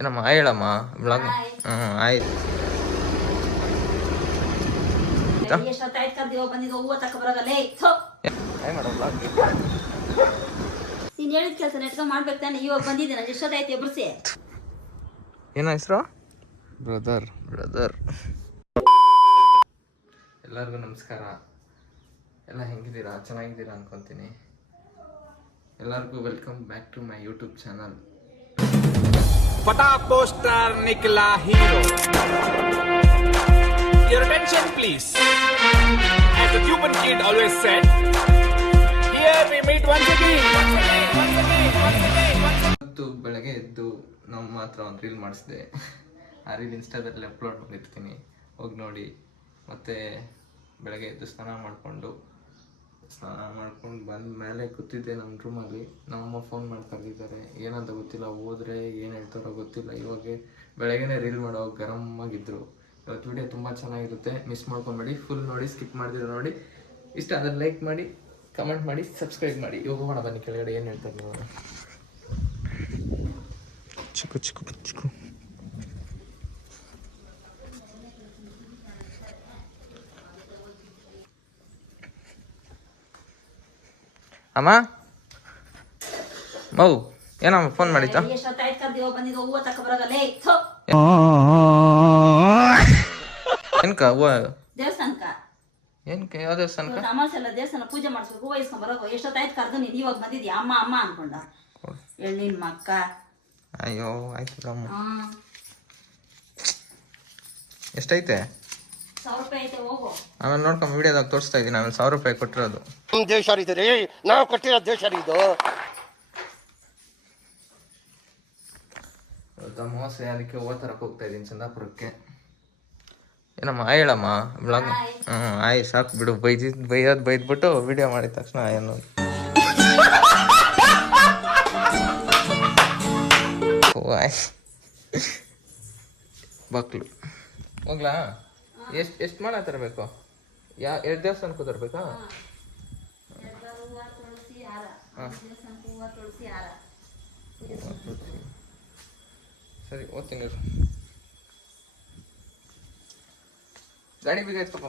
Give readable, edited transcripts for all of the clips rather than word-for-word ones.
ಏನಮ್ಮ ಹೇಳಮ್ಮ ಬ್ಲಾಗ್. ಹ್ಞೂ ಆಯ್ತು. ನೀನ್ ಹೇಳಿದ ಕೆಲಸ ನೆಟ್ಕ ಮಾಡ್ಬೇಕು ತಾನೆ. ಇವಾಗ ಬಂದಿದ್ದೇನೆ, ಎಷ್ಟೊತ್ತಾಯ್ತು ಎಬ್ರಿಸಿ. ಏನೋ ಹೆಸರು? ಬ್ರದರ್. ಎಲ್ಲರಿಗೂ ನಮಸ್ಕಾರ. ಎಲ್ಲ ಹೆಂಗಿದ್ದೀರಾ? ಚೆನ್ನಾಗಿದ್ದೀರಾ ಅನ್ಕೊತೀನಿ. ಎಲ್ಲರಿಗೂ welcome back to my YouTube channel. फटा पोस्टर निकला hero. Your attention please. As the Cuban kid always said, here we meet once again. ಇವತ್ತು ಬೆಳಗ್ಗೆ ಎದ್ದು ನಮ್ಮ ಮಾತ್ರ ಒಂದು ರೀಲ್ ಮಾಡಿಸಿದೆ. ಆ ರೀಲ್ ಇನ್ಸ್ಟಾದಲ್ಲಿ ಅಪ್ಲೋಡ್ ಮಾಡಿರ್ತೀನಿ, ಹೋಗಿ ನೋಡಿ. ಮತ್ತು ಬೆಳಗ್ಗೆ ಎದ್ದು ಸ್ನಾನ ಮಾಡಿಕೊಂಡು ಬಂದ ಮೇಲೆ ಕೂತಿದ್ದೆ ನಮ್ಮ ರೂಮಲ್ಲಿ. ನಮ್ಮಮ್ಮ ಫೋನ್ ಮಾಡಿ ಕರೆದಿದ್ದಾರೆ, ಏನಂತ ಗೊತ್ತಿಲ್ಲ. ಹೋದರೆ ಏನು ಹೇಳ್ತಾರೋ ಗೊತ್ತಿಲ್ಲ. ಇವಾಗ ಬೆಳಗ್ಗೆನೇ ರೀಲ್ ಮಾಡೋ ಗರಮ್ಮಾಗಿದ್ದರು. ಇವತ್ತು ವಿಡಿಯೋ ತುಂಬ ಚೆನ್ನಾಗಿರುತ್ತೆ, ಮಿಸ್ ಮಾಡ್ಕೊಂಬೇಡಿ. ಫುಲ್ ನೋಡಿ, ಸ್ಕಿಪ್ ಮಾಡಿದ್ರೆ ನೋಡಿ. ಇಷ್ಟ ಆದರೆ ಲೈಕ್ ಮಾಡಿ, ಕಮೆಂಟ್ ಮಾಡಿ, ಸಬ್ಸ್ಕ್ರೈಬ್ ಮಾಡಿ. ಇವಾಗ ಹೋಗೋಣ ಬನ್ನಿ ಕೆಳಗಡೆ. ಏನು ಹೇಳ್ತಾರೆ ನೀವು? ಚಿಕ್ಕು ಅಮ್ಮ ಮೌ ಏನಮ್ಮ ಫೋನ್ ಮಾಡಿತ್ತಾ? ಏನ್ಕ ಹೂವ? ದೇವಸ್ಥಾನಕ್ಕ ಏನ್ಕ? ಯಾವ ದೇವಸ್ಥಾನಕ್ಕ? ಅಮಾಸೆಲ್ಲ ದೇವಸ್ಥಾನ ಪೂಜೆ ಮಾಡಿಸ್ಬೇಕು, ಹೂವ ಇಸ್ಕೊಂಡ್ ಬರೋದು. ಎಷ್ಟೊತ್ತಾಯ್ತು ಕರ್ದು ನೀನು ಇವಾಗ ಬಂದಿದ್ಯಾ? ಅಮ್ಮ ಅನ್ಕೊಂಡ ನಿನ್ ಮಕ್ಕ. ಅಯ್ಯೋ ಆಯ್ತು ಅಮ್ಮ. ಎಷ್ಟೈತೆ? 1000 ರೂಪಾಯಿ ಐತೆ, ಹೋಗು. ಆಮೇಲೆ ನೋಡ್ಕೊಂಡ್ ವಿಡಿಯೋದಾಗ ತೋರಿಸ್ತಾ ಇದ್ದೀನಿ. ಆಮೇಲೆ 1000 ರೂಪಾಯಿ ಕೊಟ್ಟಿರೋದು. ದೇವಶಾರಿ ಇದೆ ರೀ, ನಾವು ಕೊಟ್ಟಿರೋ ದೇವಶಾರಿ ಇದು. ಇವತ್ತು ಅಮಾವಾಸ್ಯೆ, ಅದಕ್ಕೆ ಹೂವು ತರಕ್ಕೆ ಹೋಗ್ತಾ ಇದ್ದೀನಿ ಚಂದಾಪುರಕ್ಕೆ. ಏನಮ್ಮ ಹೇಳಮ್ಮ ಬ್ಲಾಗ್. ಹ್ಞೂ ಆಯ್ತು, ಸಾಕು ಬಿಡು. ಬೈದ್ಬಿಟ್ಟು ವಿಡಿಯೋ ಮಾಡಿದ ತಕ್ಷಣ ಏನು ಬಕ್ಲು ಹೋಗ್ಲಾ? ಎಷ್ಟು ಮಾಡ ತರಬೇಕು? ಎರಡು ದೇವಸ್ಥಾನಕ್ಕೂ ತರಬೇಕಾ? ಸರಿ ಓದ್ತೀನಿ. ಗಾಡಿ ಬೀಗ ಎತ್ಕಪ್ಪ.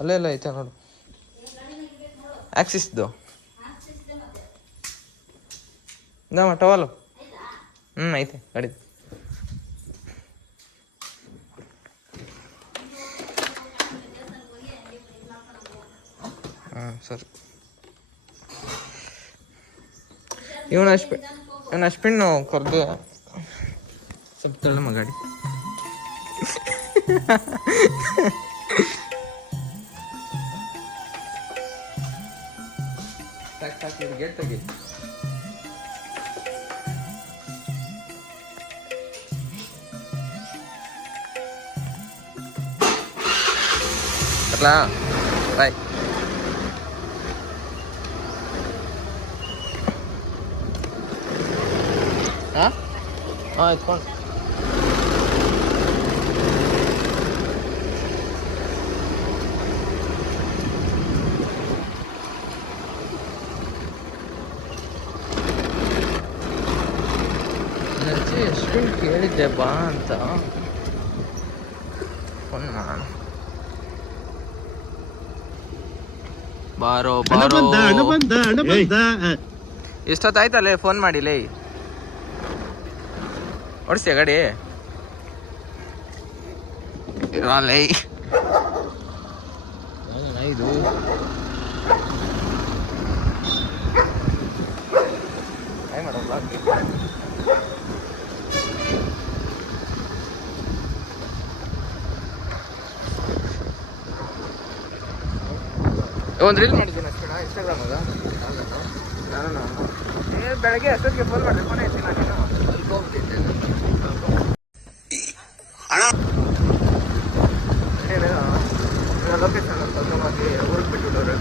ಅಲ್ಲೇ ಎಲ್ಲ ಐತೆ ನೋಡು, ಆಕ್ಸಿಸ್ದು. ನಮ್ಮ ಟವಲು ಐತೆ ಗಾಡಿ. ಸರಿ. ಇವನು ಅಶ್ವಿನ್ ಕರೆದು ಸ್ವಲ್ಪ ತಳ್ಳಮ್ಮ ಗಾಡಿ. ಗೇಟ್ ತೆಗಿ. ಬಾಯ್. ಹಾಂ ಎತ್ಕೊಂಡು ಎಷ್ಟು ಕೇಳಿದ್ದೆ ಬಾ ಅಂತ ಫೋನ್ ಮಾಡೋಣ. ಬಾರೋ ಎಷ್ಟೊತ್ತಾಯ್ತಲ್ಲೇ ಫೋನ್ ಮಾಡಿಲೇ. ಓಡಿಸ್ತೀಯ ಗಾಡಿ? ಲೈ ಇದು ಒಂದು ರೀಲ್ ಮಾಡಿದ್ದೀನಿ ಅಷ್ಟೇ ಇನ್ಸ್ಟಾಗ್ರಾಮಾಗ. ನಾನು ಬೆಳಗ್ಗೆ ಅಷ್ಟೊತ್ತಿಗೆ ಫೋನ್ ಮಾಡಿದೆ, ಫೋನ್ ಐತಿ ನಾನು ಅನ್ಕೋಬಿಟ್ಟಿದ್ದೆ. ಲೊಕೇಶನ್ ಅಂತ ಊರಿಗೆ ಬಿಟ್ಬಿಟ್ಟವ್ರೆ.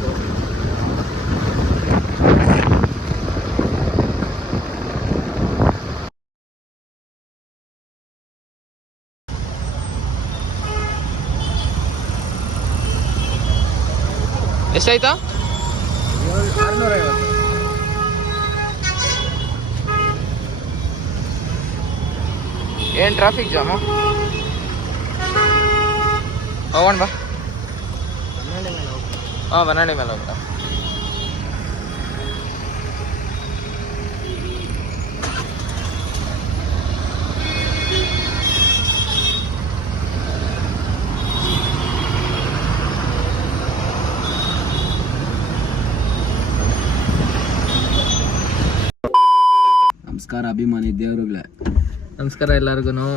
ಎಷ್ಟಾಯ್ತಾ? 650. ಏನು ಟ್ರಾಫಿಕ್ ಜಾಮು ಹೋಗೋಣ ಬಾ. ಹಾಂ ಬನ್ನಾಡಿ ಮೇಲೆ ಹೋಗ್ತಾ. ನಮಸ್ಕಾರ ಅಭಿಮಾನಿ ದೇವ್ರುಗಳೇ. ನಮಸ್ಕಾರ ಎಲ್ಲರಿಗೂ.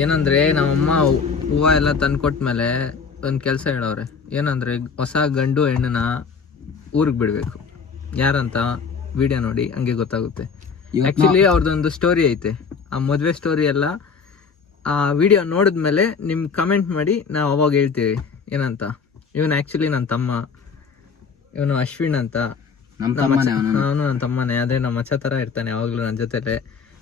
ಏನಂದರೆ ನಮ್ಮಮ್ಮ ಹೂವು ಎಲ್ಲ ತಂದ್ಕೊಟ್ಮೇಲೆ ಒಂದು ಕೆಲಸ ಹೇಳವ್ರೆ. ಏನಂದರೆ ಹೊಸ ಗಂಡು ಹೆಣ್ಣನ್ನ ಊರಿಗೆ ಬಿಡಬೇಕು. ಯಾರಂತ ವಿಡಿಯೋ ನೋಡಿ ಹಂಗೆ ಗೊತ್ತಾಗುತ್ತೆ. ಆ್ಯಕ್ಚುಲಿ ಅವ್ರದ್ದೊಂದು ಸ್ಟೋರಿ ಐತೆ, ಆ ಮದುವೆ ಸ್ಟೋರಿ ಎಲ್ಲ ಆ ವಿಡಿಯೋ ನೋಡಿದ್ಮೇಲೆ ನಿಮ್ಗೆ ಕಮೆಂಟ್ ಮಾಡಿ ನಾವು ಅವಾಗ ಹೇಳ್ತೀವಿ ಏನಂತ. ಇವನು ಆ್ಯಕ್ಚುಲಿ ನನ್ನ ತಮ್ಮ, ಇವನು ಅಶ್ವಿನ್ ಅಂತ. ಅವನು ನನ್ನ ತಮ್ಮನೇ, ಅದೇ ನಮ್ಮ ಮಚ್ಚ ಥರ ಇರ್ತಾನೆ ಯಾವಾಗಲೂ ನನ್ನ ಜೊತೆಲೆ.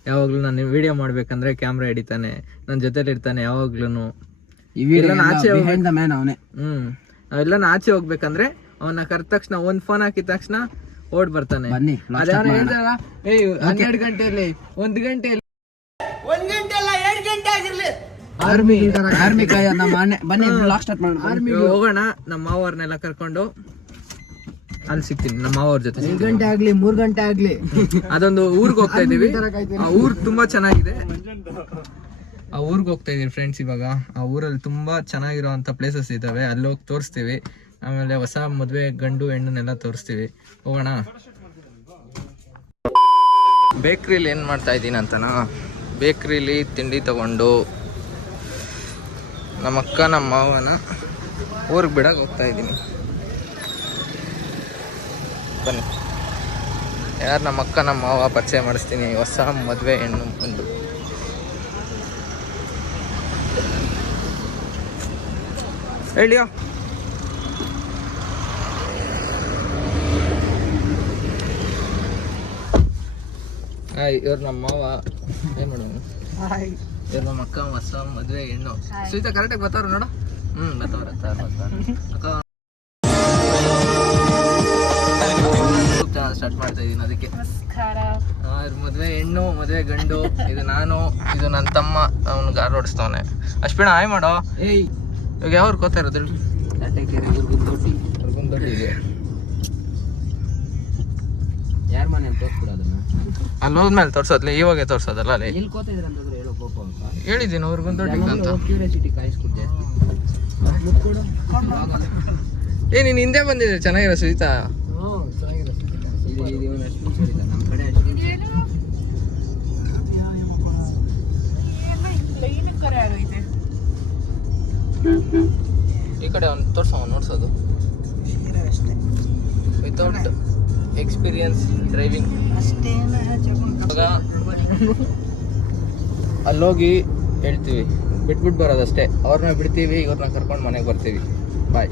ಯಾವಾಗಲೂ ನಾನು ವಿಡಿಯೋ ಮಾಡ್ಬೇಕಂದ್ರೆ ಕ್ಯಾಮ್ರಾ ಹಿಡಿತಾನೆ, ನನ್ನ ಜೊತೆಲಿ ಇರ್ತಾನೆ ಯಾವಾಗ್ಲೂ. ನಾವೆಲ್ಲ ಆಚೆ ಹೋಗ್ಬೇಕಂದ್ರೆ ಅವನ್ನ ಕರೆದ ತಕ್ಷಣ ಒಂದ್ ಫೋನ್ ಹಾಕಿದ ತಕ್ಷಣ ಓಡ್ ಬರ್ತಾನೆ. 12 ಗಂಟೆಯಲ್ಲಿ 1 ಗಂಟೆಯಲ್ಲಿ ಹೋಗೋಣ. ನಮ್ಮ ಮಾವರ್ನೆಲ್ಲ ಕರ್ಕೊಂಡು ಅಲ್ಲಿ ಸಿಗ್ತೀನಿ. ನಮ್ಮ ಮಾವವ್ರ ಜೊತೆ 2 ಗಂಟೆ ಆಗ್ಲಿ 3 ಗಂಟೆ ಆಗ್ಲಿ ಅದೊಂದು ಊರ್ಗ್ ಹೋಗ್ತಾ ಇದೀವಿ. ಆ ಊರ್ ತುಂಬಾ ಚೆನ್ನಾಗಿದೆ. ಆ ಊರ್ಗ್ ಹೋಗ್ತಾ ಇದೀವಿ ಫ್ರೆಂಡ್ಸ್ ಇವಾಗ. ಆ ಊರಲ್ಲಿ ತುಂಬಾ ಚೆನ್ನಾಗಿರುವಂತ ಪ್ಲೇಸಸ್ ಇದಾವೆ, ಅಲ್ಲಿ ಹೋಗಿ ತೋರಿಸ್ತೀವಿ. ಆಮೇಲೆ ಹೊಸ ಮದ್ವೆ ಗಂಡು ಹೆಣ್ಣನ್ನೆಲ್ಲ ತೋರಿಸ್ತೀವಿ. ಹೋಗೋಣ. ಬೇಕ್ರಿಲಿ ಏನ್ ಮಾಡ್ತಾ ಇದ್ದೀನಿ ಅಂತನಾ, ಬೇಕ್ರಿಲಿ ತಿಂಡಿ ತಗೊಂಡು ನಮ್ಮ ಅಕ್ಕ ನಮ್ಮ ಮಾವನ ಊರಿಗೆ ಬಿಡಕ್ಕೆ ಹೋಗ್ತಾ ಇದ್ದೀನಿ. ಬನ್ನಿ, ಯಾರು ನಮ್ಮ ಅಕ್ಕ ನಮ್ಮ ಮಾವ ಪರಿಚಯ ಮಾಡಿಸ್ತೀನಿ. ಹೊಸ ಮದುವೆ ಹೆಣ್ಣು ಬಂದು ಹೇಳಿಯೋ. ಹಾಯ್, ಇವ್ರು ನಮ್ಮ ಮಾವ. ಏನು ಮಾಡೋಣ, ಇವ್ರು ನಮ್ಮ ಅಕ್ಕ ಹೊಸ ಮದುವೆ ಹೆಣ್ಣು. ಸುನೀತಾ ಕರೆಕ್ಟಾಗಿ ಬರ್ತಾವ್ರ ನೋಡು. ಬರ್ತಾವ್ರ ಅಕ್ಕ. ಸ್ಟಾರ್ಟ್ ಮಾಡ್ತಾ ಇದೀನಿ ಅದಕ್ಕೆ. ಮದುವೆ ಹೆಣ್ಣು ಮದುವೆ ಗಂಡು. ಇದು ನಾನು, ಇದು ನನ್ನ ತಮ್ಮ, ಅವನು ಗಾರ್ ಓಡಿಸ್ತವನೆ. ಅಶ್ವಿನ ಹಾಯ್ ಮಾಡೋ. ಇವಾಗ ಯಾವ್ರು ಗೊತ್ತಾ ಇರೋದು? ಯಾರ ಮನೆ ತೋರಿಸ್ಬಿಡೋದನ್ನ ಅಲ್ಲಿ ಹೋದ್ಮೇಲೆ ತೋರ್ಸೋದ್ಲಿ, ಇವಾಗೆ ತೋರ್ಸೋದಲ್ಲ ಅಲ್ಲಿ. ಎಲ್ಲಿ ಕೋತಿದ್ರ ಅಂತಂದ್ರೆ ಹೇಳೋ ಕೋಪ ಅಂತ ಹೇಳಿದ್ದೀನಿ ಅವ್ರಿಗೊಂದು ಅಂತ. ಕ್ಯೂರಿಯಾಸಿಟಿ ಕಾಯಿಸ್ಕೊಡ್ ಜಾಸ್ತಿ. ಏ ನೀನು ಹಿಂದೆ ಬಂದಿದ್ರೆ ಚೆನ್ನಾಗಿರೋ ಸುನೀತಾ. ನಮ್ಮ ಕಡೆ ಈ ಕಡೆ ಅವ್ನು ನೋಡ್ಸೋದು ವಿತೌಟ್ ಎಕ್ಸ್ಪೀರಿಯನ್ಸ್ ಡ್ರೈವಿಂಗ್. ಅಲ್ಲೋಗಿ ಹೇಳ್ತೀವಿ, ಬಿಟ್ಬಿಟ್ಟು ಬರೋದಷ್ಟೇ. ಅವ್ರನ್ನ ಬಿಡ್ತೀವಿ, ಇವ್ರನ್ನ ಕರ್ಕೊಂಡು ಮನೆಗೆ ಬರ್ತೀವಿ. ಬಾಯ್.